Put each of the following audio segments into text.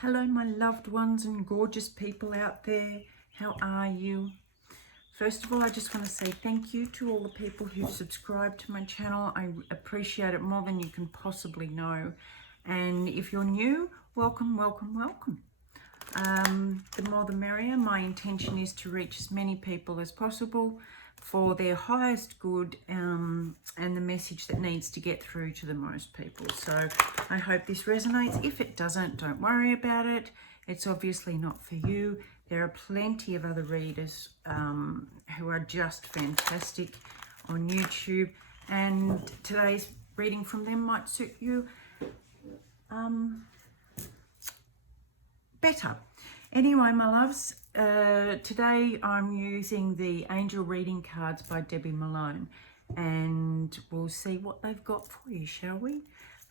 Hello, my loved ones and gorgeous people out there. How are you? First of all, I just want to say thank you to all the people who've subscribed to my channel. I appreciate it more than you can possibly know. And if you're new, welcome, welcome, welcome. The more the merrier. My intention is to reach as many people as possible for their highest good and the message that needs to get through to the most people. So I hope this resonates. If it doesn't, don't worry about it. It's obviously not for you. There are plenty of other readers who are just fantastic on YouTube, and today's reading from them might suit you better. Anyway, my loves, today I'm using the Angel Reading Cards by Debbie Malone, and we'll see what they've got for you, shall we?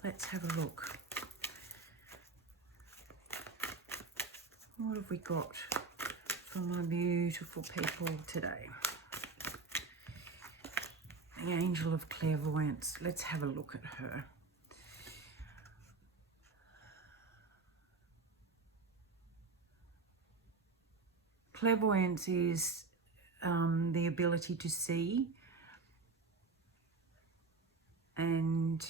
Let's have a look. What have we got for my beautiful people today? The Angel of Clairvoyance. Let's have a look at her. Clairvoyance is the ability to see, and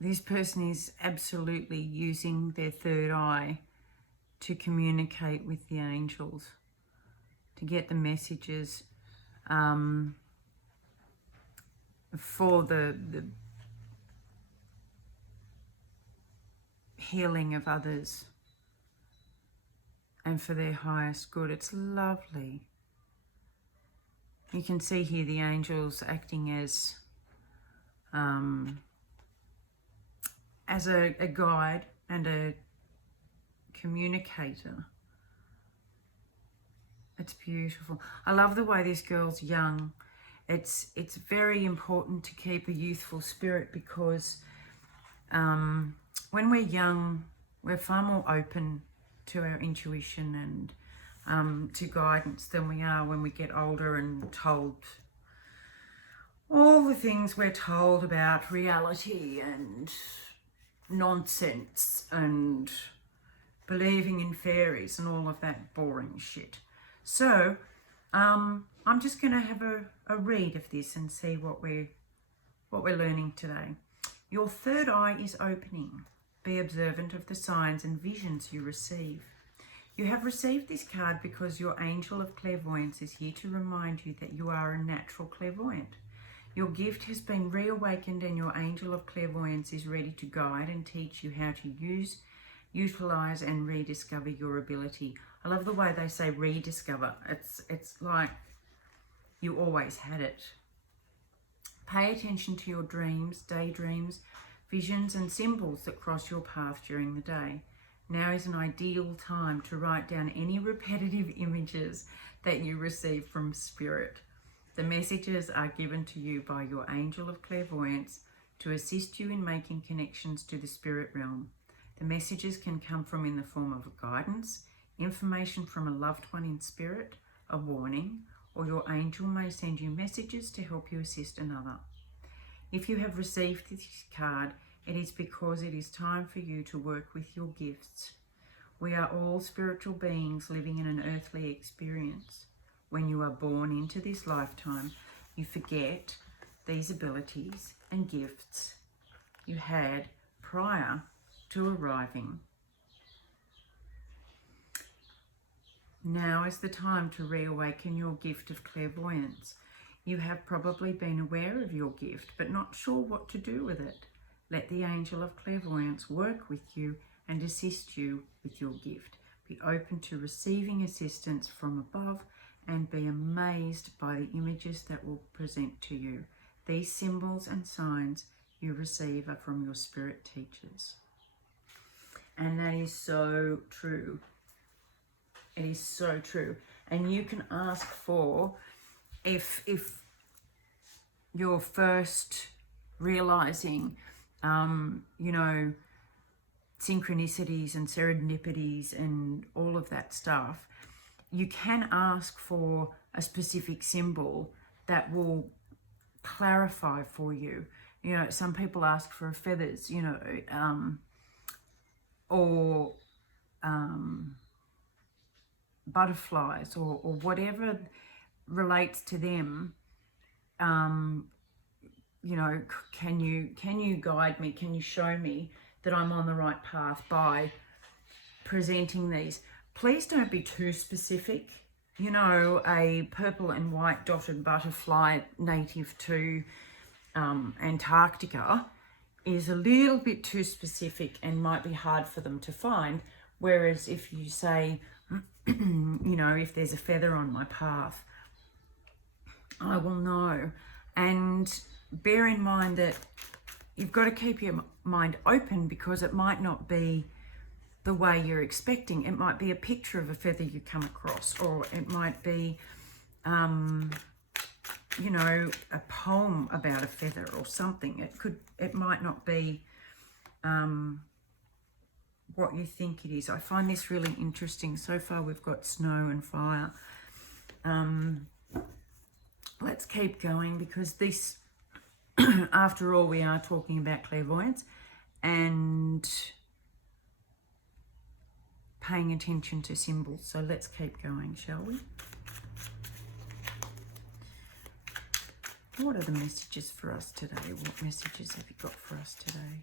this person is absolutely using their third eye to communicate with the angels, to get the messages for the healing of others and for their highest good. It's lovely. You can see here the angels acting as a guide and a communicator. It's beautiful. I love the way this girl's young. It's very important to keep a youthful spirit, because when we're young, we're far more open to our intuition and to guidance than we are when we get older and told all the things we're told about reality and nonsense and believing in fairies and all of that boring shit. So I'm just going to have a read of this and see what we're learning today. Your third eye is opening. Be observant of the signs and visions you receive. You have received this card because your angel of clairvoyance is here to remind you that you are a natural clairvoyant. Your gift has been reawakened, and your angel of clairvoyance is ready to guide and teach you how to use, utilize, and rediscover your ability. I love the way they say rediscover. It's like you always had it. Pay attention to your dreams, daydreams, visions and symbols that cross your path during the day. Now is an ideal time to write down any repetitive images that you receive from Spirit. The messages are given to you by your angel of clairvoyance to assist you in making connections to the spirit realm. The messages can come from in the form of a guidance, information from a loved one in spirit, a warning, or your angel may send you messages to help you assist another. If you have received this card, it is because it is time for you to work with your gifts. We are all spiritual beings living in an earthly experience. When you are born into this lifetime, you forget these abilities and gifts you had prior to arriving. Now is the time to reawaken your gift of clairvoyance. You have probably been aware of your gift, but not sure what to do with it. Let the angel of clairvoyance work with you and assist you with your gift. Be open to receiving assistance from above and be amazed by the images that will present to you. These symbols and signs you receive are from your spirit teachers. And that is so true. It is so true. And you can ask for, if you're first realizing, synchronicities and serendipities and all of that stuff, you can ask for a specific symbol that will clarify for you. You know, some people ask for feathers, or butterflies, or whatever relates to them. You know, can you guide me? Can you show me that I'm on the right path by presenting these? Please don't be too specific. You know, a purple and white dotted butterfly native to Antarctica is a little bit too specific and might be hard for them to find. Whereas if you say, you know, if there's a feather on my path, I will know. And bear in mind that you've got to keep your mind open, because it might not be the way you're expecting. It might be a picture of a feather you come across, or it might be, you know, a poem about a feather or something. It might not be what you think it is. I find this really interesting. So far we've got snow and fire. Let's keep going, because this, after all, we are talking about clairvoyance and paying attention to symbols. So let's keep going, shall we? What are the messages for us today? What messages have you got for us today?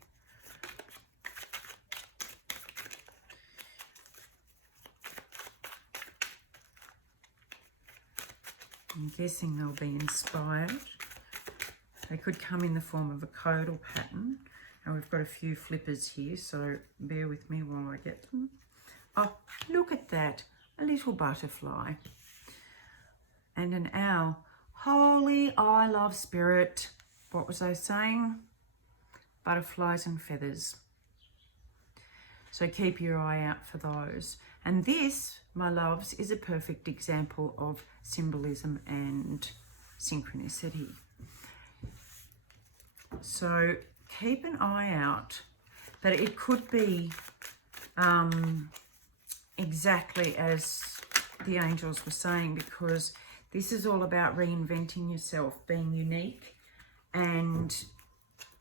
I'm guessing they'll be inspired. They could come in the form of a code or pattern. And we've got a few flippers here, so bear with me while I get them. Oh, look at that. A little butterfly. And an owl. Holy, I love spirit. What was I saying? Butterflies and feathers. So keep your eye out for those. And this, my loves, is a perfect example of symbolism and synchronicity. So keep an eye out, but it could be exactly as the angels were saying, because this is all about reinventing yourself, being unique, and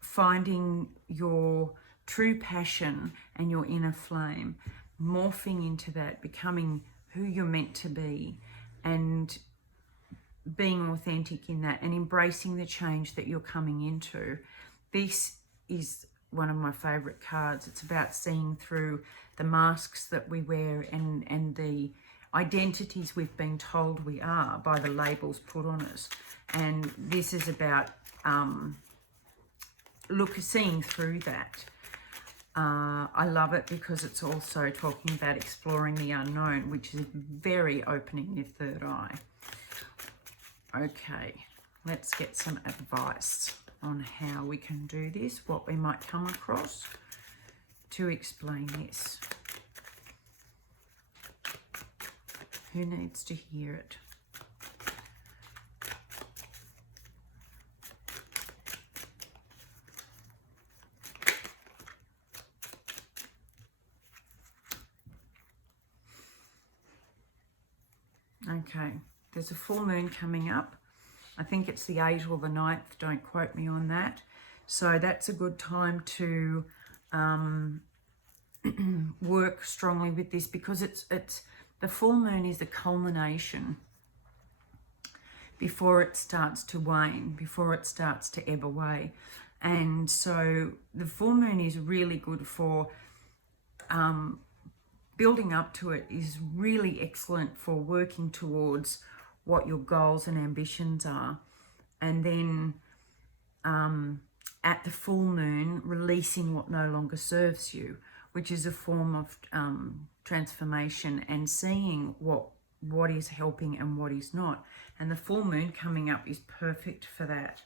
finding your true passion and your inner flame, morphing into that, becoming who you're meant to be, and being authentic in that, and embracing the change that you're coming into. This is one of my favorite cards. It's about seeing through the masks that we wear and the identities we've been told we are by the labels put on us. And this is about seeing through that. I love it because it's also talking about exploring the unknown, which is very opening your third eye. Okay, let's get some advice on how we can do this, what we might come across to explain this. Who needs to hear it? Okay, there's a full moon coming up. I think it's the 8th or the 9th, don't quote me on that. So that's a good time to work strongly with this, because it's the full moon is the culmination before it starts to wane, before it starts to ebb away. And so the full moon is really good for building up to it, is really excellent for working towards what your goals and ambitions are. And then at the full moon, releasing what no longer serves you, which is a form of transformation, and seeing what is helping and what is not. And the full moon coming up is perfect for that.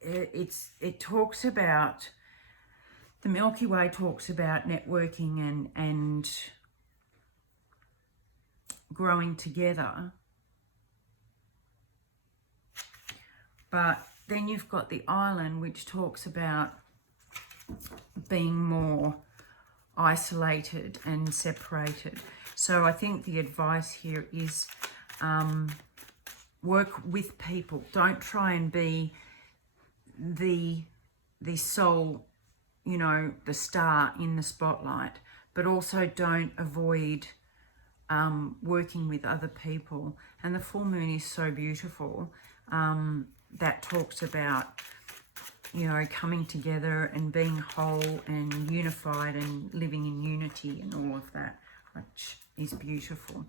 It talks about, the Milky Way talks about networking and growing together. But then you've got the island, which talks about being more isolated and separated. So I think the advice here is work with people. Don't try and be the sole you know, the star in the spotlight, but also don't avoid working with other people. And the full moon is so beautiful. That talks about, you know, coming together and being whole and unified and living in unity and all of that, which is beautiful.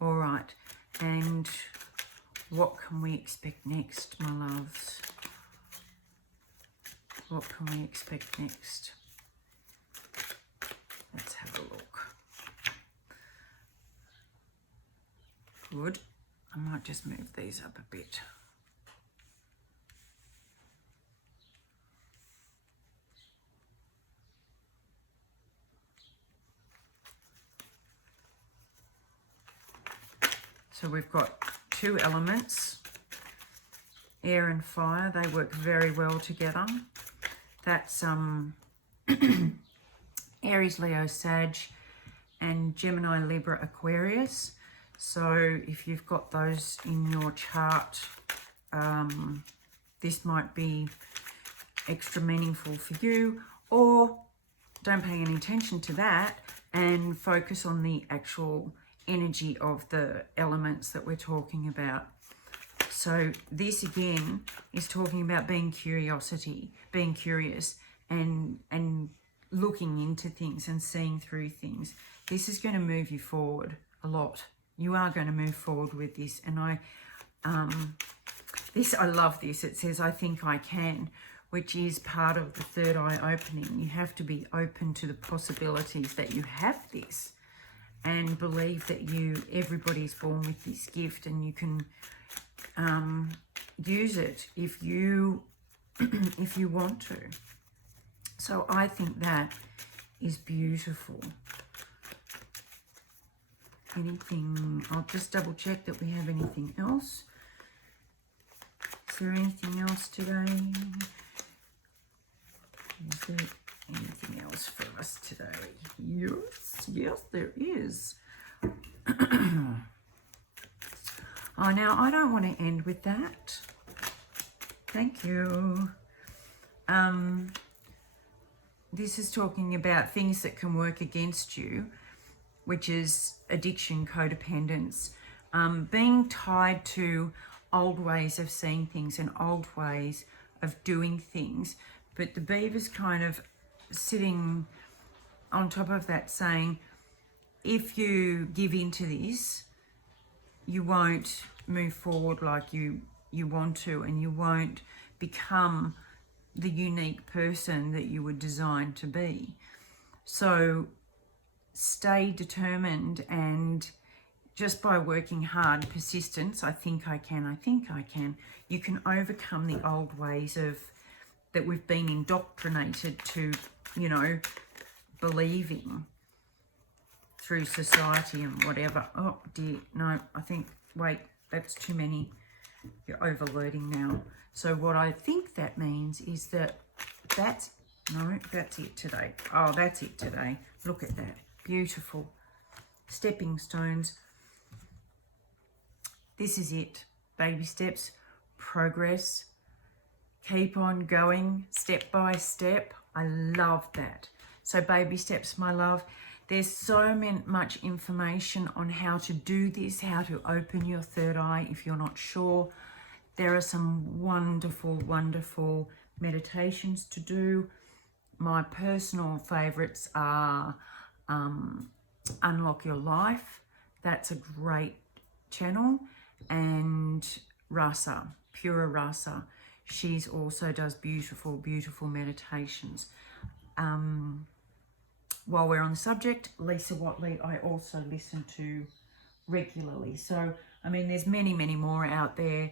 All right, and what can we expect next, my loves? What can we expect next? Let's have a look. Good. I might just move these up a bit. So we've got two elements, air and fire. They work very well together. That's Aries, Leo, Sag, and Gemini, Libra, Aquarius. So if you've got those in your chart, this might be extra meaningful for you, or don't pay any attention to that and focus on the actual energy of the elements that we're talking about. So this again is talking about being curious and looking into things and seeing through things. This is going to move you forward a lot. You are going to move forward with this. And I love this. It says, I think I can, which is part of the third eye opening. You have to be open to the possibilities that you have this, and believe that everybody's born with this gift, and you can use it if you if you want to. So I think that is beautiful. Anything, I'll just double check that we have anything else. Is there anything else today? Is there anything else for us today? Yes, there is. Oh, now I don't want to end with that. Thank you. This is talking about things that can work against you, which is addiction, codependence, being tied to old ways of seeing things and old ways of doing things. But the beaver's kind of sitting on top of that, saying, if you give into this, you won't move forward like you want to, and you won't become the unique person that you were designed to be. So stay determined, and just by working hard, persistence, I think I can, you can overcome the old ways that we've been indoctrinated to, you know, believing through society and whatever. Oh dear, no, I think, wait, that's too many. You're overloading now. So what I think that means is that that's it today. Oh, that's it today. Look at that. Beautiful. Stepping stones. This is it. Baby steps, progress. Keep on going step by step. I love that. So baby steps, my love. There's so much information on how to do this, how to open your third eye if you're not sure. There are some wonderful, wonderful meditations to do. My personal favorites are Unlock Your Life. That's a great channel. And Rasa, Pura Rasa. She's also does beautiful, beautiful meditations. While we're on the subject, Lisa Watley, I also listen to regularly. So, I mean, there's many, many more out there.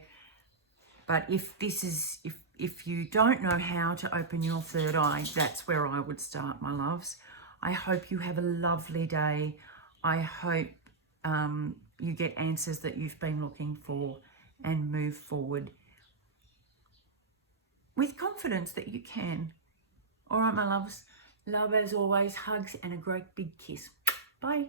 But if you don't know how to open your third eye, that's where I would start, my loves. I hope you have a lovely day. I hope you get answers that you've been looking for and move forward with confidence that you can. All right, my loves. Love as always. Hugs and a great big kiss. Bye.